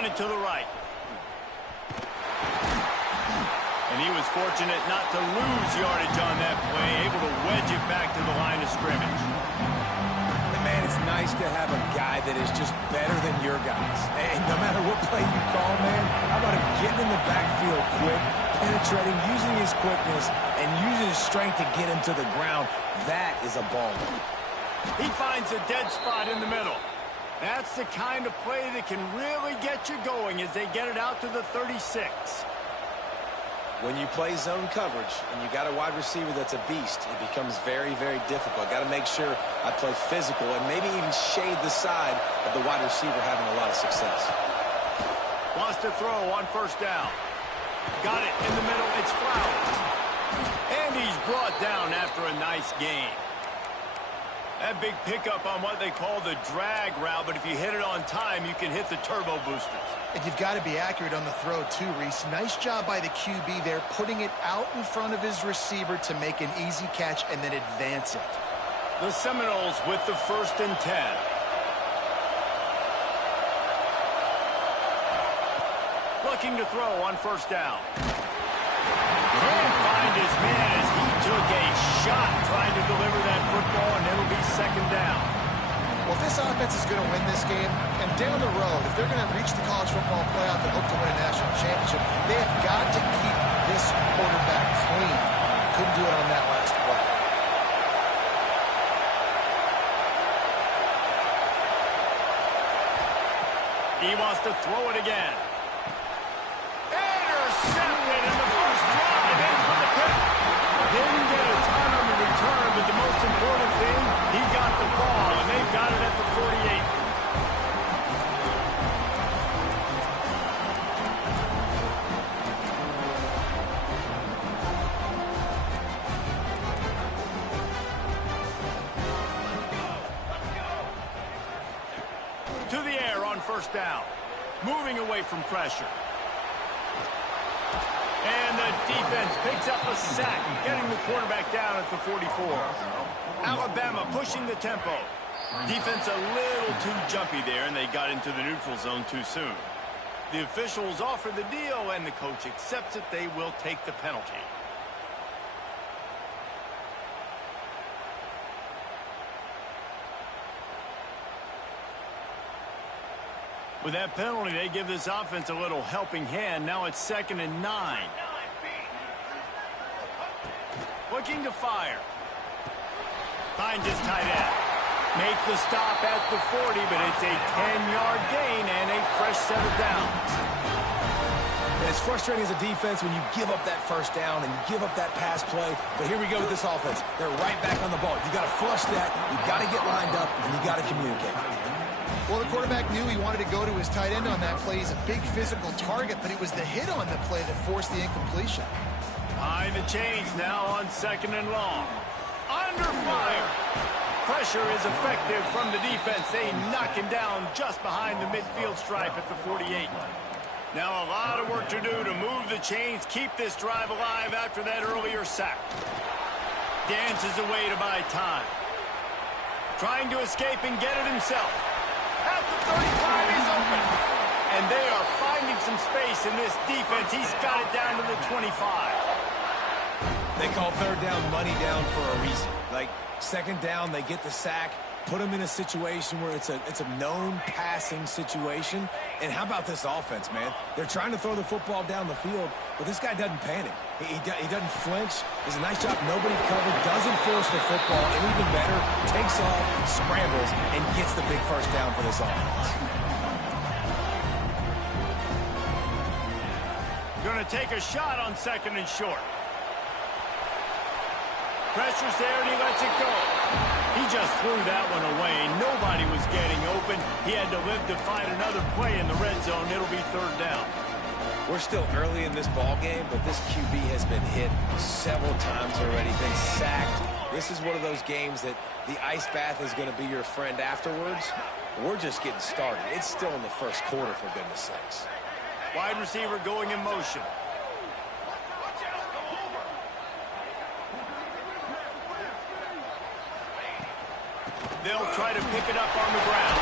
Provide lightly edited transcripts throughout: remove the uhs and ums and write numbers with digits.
run it to the right. And he was fortunate not to lose yardage on that play, able to wedge it back to the line of scrimmage. And man, it's nice to have a guy that is just better than your guys. And no matter what play you call, man, how about him getting in the backfield quick, penetrating, using his quickness, and using his strength to get him to the ground. That is a ball. He finds a dead spot in the middle. That's the kind of play that can really get you going as they get it out to the 36. When you play zone coverage and you got a wide receiver that's a beast, it becomes very, very difficult. Got to make sure I play physical and maybe even shade the side of the wide receiver having a lot of success. Wants to throw on first down. Got it in the middle. It's Flowers. And he's brought down after a nice gain. That big pickup on what they call the drag route, but if you hit it on time, you can hit the turbo boosters. And you've got to be accurate on the throw too, Reese. Nice job by the QB there, putting it out in front of his receiver to make an easy catch and then advance it. The Seminoles with the 1st and 10. Looking to throw on first down. Can't find his man as he took a shot trying to deliver that football, and it'll be 2nd down. Well, if this offense is going to win this game, and down the road, if they're going to reach the college football playoff and hope to win a national championship, they have got to keep this quarterback clean. Couldn't do it on that last play. He wants to throw it again. Intercepted in the first drive. Ends with the pick. Didn't get a ton on the return, but the most important thing, he got the ball, and they've got it at the 48. To the air on first down. Moving away from pressure. And the defense picks up a sack, getting the quarterback down at the 44. Alabama pushing the tempo. Defense a little too jumpy there, and they got into the neutral zone too soon. The officials offer the deal, and the coach accepts it. They will take the penalty. With that penalty, they give this offense a little helping hand. Now it's 2nd and 9. Looking to fire. Finds his tight end. Make the stop at the 40, but it's a 10-yard gain and a fresh set of downs. And it's frustrating as a defense when you give up that first down and you give up that pass play. But here we go with this offense. They're right back on the ball. You got to flush that. You got to get lined up, and you got to communicate. Well, the quarterback knew he wanted to go to his tight end on that play. He's a big physical target, but it was the hit on the play that forced the incompletion. Behind the chains now on 2nd and long. Under fire. Pressure is effective from the defense. They knock him down just behind the midfield stripe at the 48. Now a lot of work to do to move the chains, keep this drive alive after that earlier sack. Dances away to buy time. Trying to escape and get it himself. At the 35, he's open. And they are finding some space in this defense. He's got it down to the 25. They call 3rd down money down for a reason. Like, 2nd down, they get the sack, put them in a situation where it's a known passing situation. And how about this offense, man? They're trying to throw the football down the field, but this guy doesn't panic. He doesn't flinch. Does a nice job. Nobody covered. Doesn't force the football. And even better, takes off, scrambles, and gets the big first down for this offense. Going to take a shot on 2nd and short. Pressure's there, and he lets it go. He just threw that one away. Nobody was getting open. He had to live to find another play in the red zone. It'll be 3rd down. We're still early in this ball game, but this QB has been hit several times already, been sacked. This is one of those games that the ice bath is going to be your friend afterwards. We're just getting started. It's still in the first quarter, for goodness sakes. Wide receiver going in motion. They'll try to pick it up on the ground.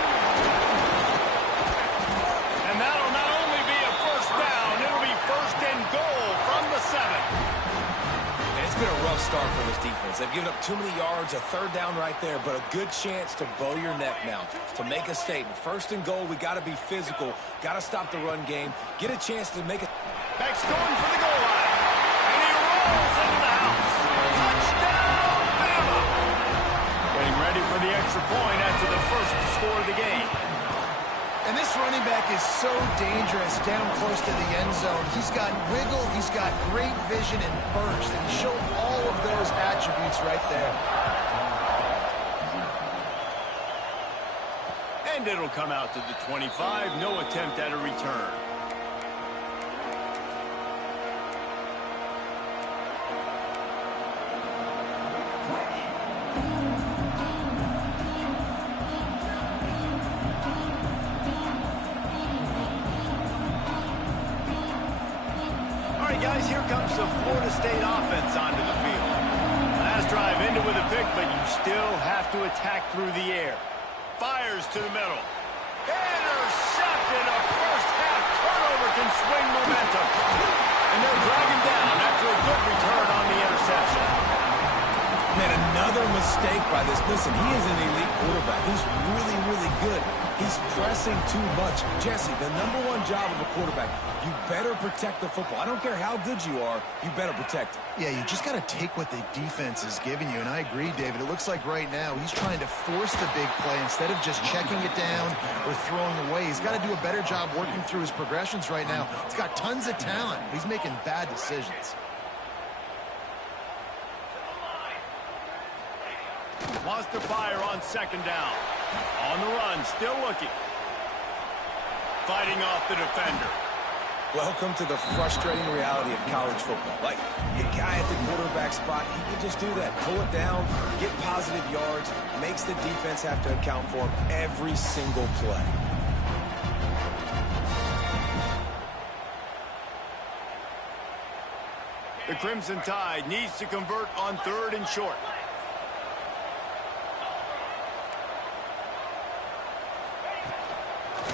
And that'll not tough start for this defense. They've given up too many yards, a third down right there, but a good chance to bow your neck now, to make a statement. First and goal, we got to be physical, got to stop the run game, get a chance to make it. Beck's going for the goal line, and he rolls into the house. Touchdown, Bama! Getting ready for the extra point after the first score of the game. And this running back is so dangerous down close to the end zone. He's got wiggle, he's got great vision and burst, and he showed all of those attributes right there. And it'll come out to the 25. No attempt at a return. Guys, here comes the Florida State offense onto the field. Last drive ended with a pick, but you still have to attack through the air. Fires to the middle. Intercepted. A first-half turnover can swing momentum. And they'll drag him down after a good return on the interception. Man, another mistake by this. Listen, he is an elite quarterback. He's really, really good. He's pressing too much. Jesse, the #1 job of a quarterback, you better protect the football. I don't care how good you are, you better protect it. Yeah, you just got to take what the defense is giving you, and I agree, David. It looks like right now he's trying to force the big play instead of just checking it down or throwing away. He's got to do a better job working through his progressions right now. He's got tons of talent. He's making bad decisions. Wants to fire on second down. On the run, still looking. Fighting off the defender. Welcome to the frustrating reality of college football. Like, the guy at the quarterback spot, he can just do that. Pull it down, get positive yards, makes the defense have to account for him every single play. The Crimson Tide needs to convert on 3rd and short.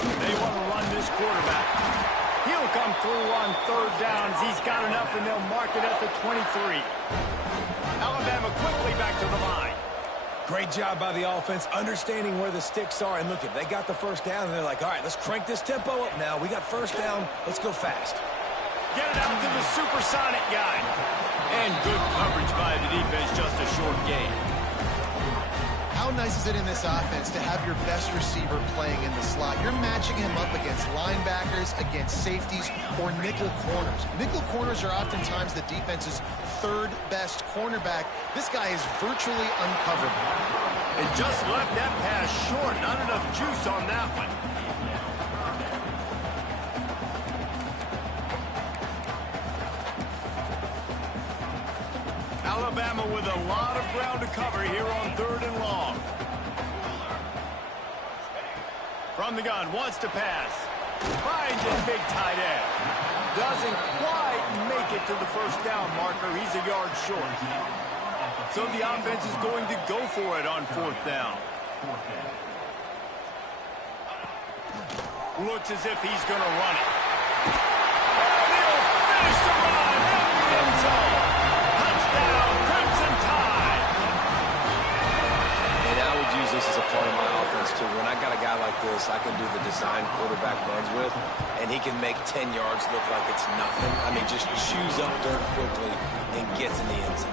They want to run this quarterback. He'll come through on 3rd down as he's got enough, and they'll mark it at the 23. Alabama quickly back to the line. Great job by the offense, understanding where the sticks are. And look, if they got the first down, and they're like, all right, let's crank this tempo up now. We got first down. Let's go fast. Get it out to the supersonic guy. And good coverage by the defense, just a short gain. How nice is it in this offense to have your best receiver playing in the slot? You're matching him up against linebackers, against safeties, or nickel corners. Nickel corners are oftentimes the defense's 3rd best cornerback. This guy is virtually uncoverable. And just left that pass short. Not enough juice on that one. Alabama with a lot of ground to cover here on 3rd and long. From the gun, wants to pass. Finds his big tight end. Doesn't quite make it to the first down marker. He's a yard short. So the offense is going to go for it on 4th down. Looks as if he's going to run it. And he'll finish the run in the end zone. Touchdown, Crimson Tide. And I would use this as a part of my offense, too. When I got a guy like this, I can do the design quarterback runs with, and he can make 10 yards look like it's nothing. I mean, just chews up dirt quickly and gets in the end zone.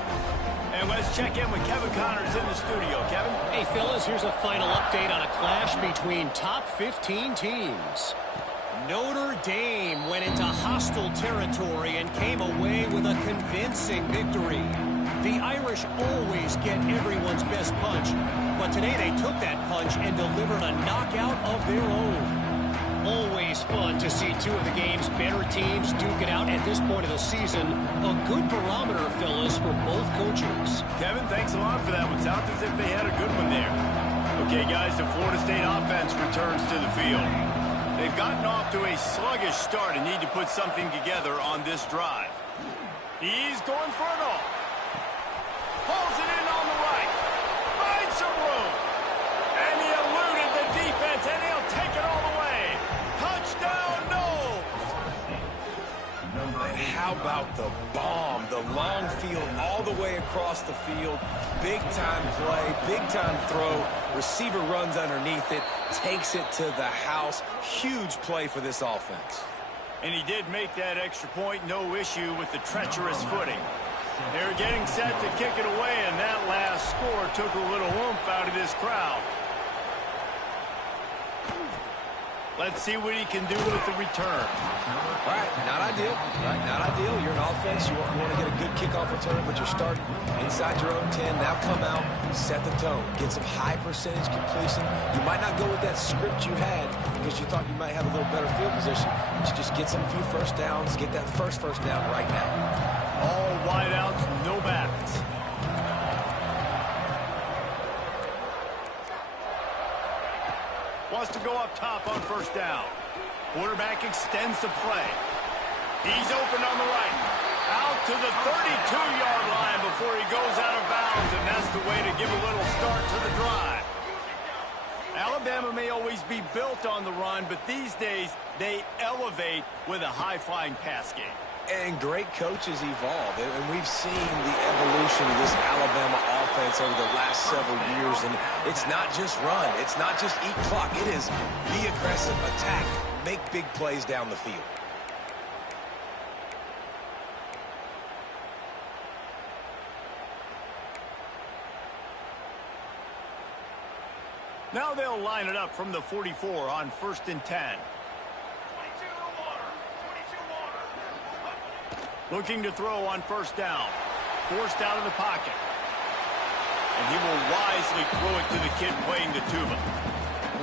And let's check in with Kevin Connors in the studio. Kevin? Hey, fellas, here's a final update on a clash between top 15 teams. Notre Dame went into hostile territory and came away with a convincing victory. The Irish always get everyone's best punch, but today they took that punch and delivered a knockout of their own. Always fun to see two of the game's better teams duke it out at this point of the season. A good barometer, fellas, for both coaches. Kevin, thanks a lot for that one. Sounds as if they had a good one there. Okay, guys, the Florida State offense returns to the field. They've gotten off to a sluggish start and need to put something together on this drive. He's going for it all. Pulls it in on the right. Finds some room. And he eluded the defense, and he'll take it all the way. Touchdown, Noles. how about the bomb? The long field all the way across the field. Big-time play, big-time throw. Receiver runs underneath it, takes it to the house. Huge play for this offense. And he did make that extra point, no issue with the treacherous footing. They're getting set to kick it away, and that last score took a little oomph out of this crowd. Let's see what he can do with the return. All right, not ideal. Right, not ideal. You're an offense. You want to get a good kickoff return, but you're starting inside your own 10. Now come out, set the tone. Get some high percentage completion. You might not go with that script you had because you thought you might have a little better field position, but you just get some few first downs, get that first down right now. All wideouts, no backs. Wants to go up top on first down. Quarterback extends the play. He's open on the right. Out to the 32-yard line before he goes out of bounds, and that's the way to give a little start to the drive. Alabama may always be built on the run, but these days they elevate with a high-flying pass game. And great coaches evolve, and we've seen the evolution of this Alabama offense over the last several years, and it's not just run, it's not just eat clock, it is be aggressive, attack, make big plays down the field. Now they'll line it up from the 44 on 1st and 10. Looking to throw on first down. Forced out of the pocket. And he will wisely throw it to the kid playing the tuba.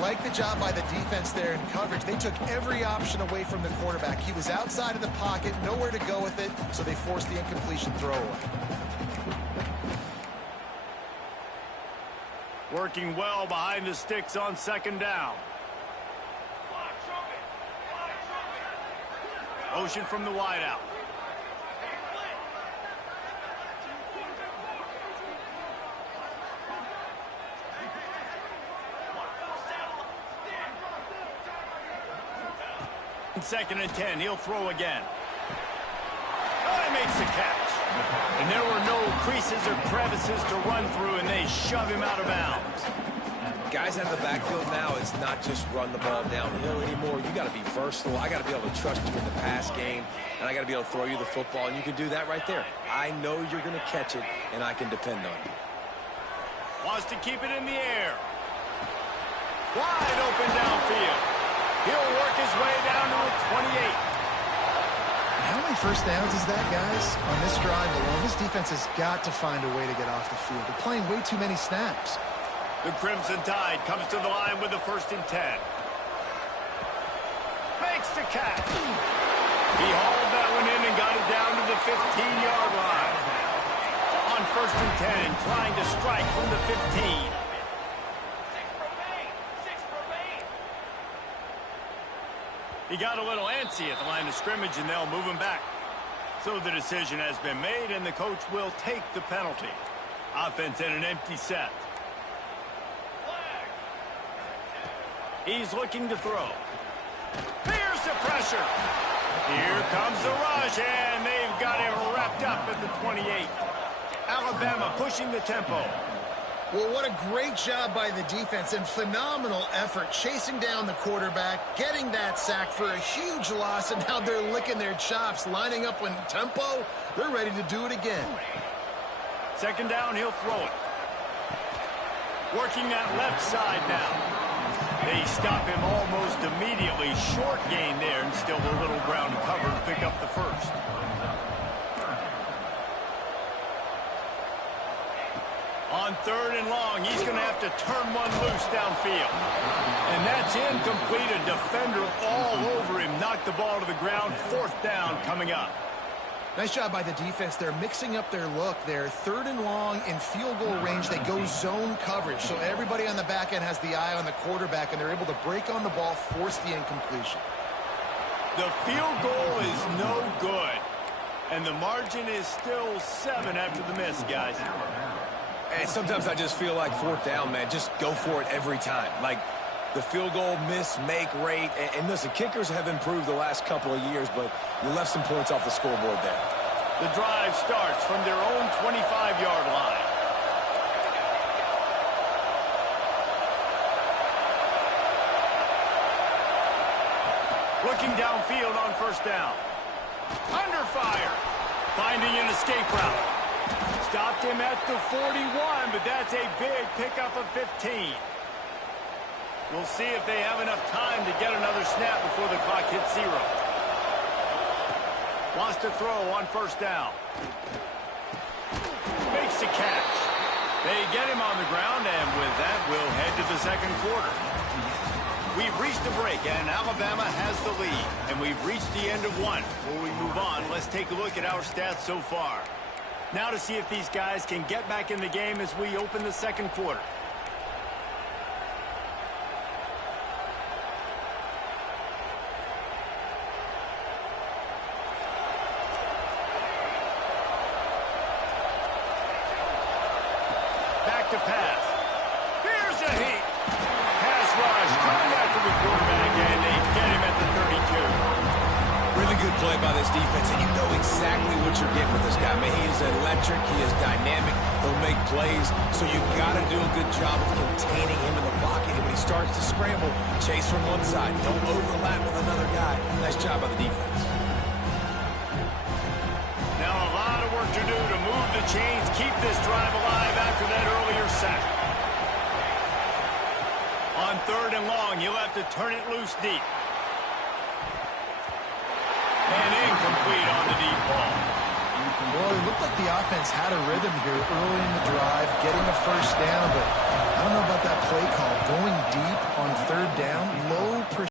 Like the job by the defense there in coverage. They took every option away from the quarterback. He was outside of the pocket, nowhere to go with it, so they forced the incompletion throwaway. Working well behind the sticks on 2nd down. Motion from the wideout. Second and 10, he'll throw again. Oh, he makes the catch. And there were no creases or crevices to run through, and they shove him out of bounds. Guys out of the backfield now, it's not just run the ball downhill anymore. You got to be versatile. I got to be able to trust you in the pass game, and I got to be able to throw you the football, and you can do that right there. I know you're going to catch it, and I can depend on you. Wants to keep it in the air. Wide open downfield. He'll work his way down to the 28. How many first downs is that, guys? On this drive alone, this defense has got to find a way to get off the field. They're playing way too many snaps. The Crimson Tide comes to the line with the 1st and 10. Makes the catch. He hauled that one in and got it down to the 15-yard line. On 1st and 10, trying to strike from the 15. He got a little antsy at the line of scrimmage, and they'll move him back. So the decision has been made, and the coach will take the penalty. Offense in an empty set. He's looking to throw. Here's the pressure. Here comes the rush, and they've got him wrapped up at the 28. Alabama pushing the tempo. Well, what a great job by the defense and phenomenal effort chasing down the quarterback, getting that sack for a huge loss, and now they're licking their chops, lining up in tempo. They're ready to do it again. 2nd down, he'll throw it. Working that left side now. They stop him almost immediately. Short gain there, and still a little ground to cover to pick up the first. On 3rd and long, he's going to have to turn one loose downfield. And that's incomplete. A defender all over him. Knocked the ball to the ground. 4th down coming up. Nice job by the defense. They're mixing up their look there. 3rd and long in field goal range. They go zone coverage. So everybody on the back end has the eye on the quarterback, and they're able to break on the ball, force the incompletion. The field goal is no good. And the margin is still 7 after the miss, guys. And sometimes I just feel like 4th down, man, just go for it every time. Like, the field goal miss-make rate. And listen, kickers have improved the last couple of years, but you left some points off the scoreboard there. The drive starts from their own 25-yard line. Looking downfield on first down. Under fire. Finding an escape route. Stopped him at the 41, but that's a big pickup of 15. We'll see if they have enough time to get another snap before the clock hits 0. Wants to throw on first down. Makes the catch. They get him on the ground, and with that, we'll head to the second quarter. We've reached the break, and Alabama has the lead. And we've reached the end of one. Before we move on, let's take a look at our stats so far. Now to see if these guys can get back in the game as we open the second quarter. Back to pass. Here's a heat. Pass rush coming after the quarterback, and they get him at the 32. Really good play by this defense, and you know exactly what you're getting with this guy. I mean, he is electric. He is dynamic. He'll make plays, so you've got to do a good job of containing him in the pocket. And when he starts to scramble, chase from one side. Don't overlap with another guy. Nice job by the defense. Now a lot of work to do to move the chains, keep this drive alive after that earlier sack. On third and long, you'll have to turn it loose deep. And incomplete on the deep ball. Well, it looked like the offense had a rhythm here early in the drive, getting a first down, but I don't know about that play call. Going deep on third down, low percentage.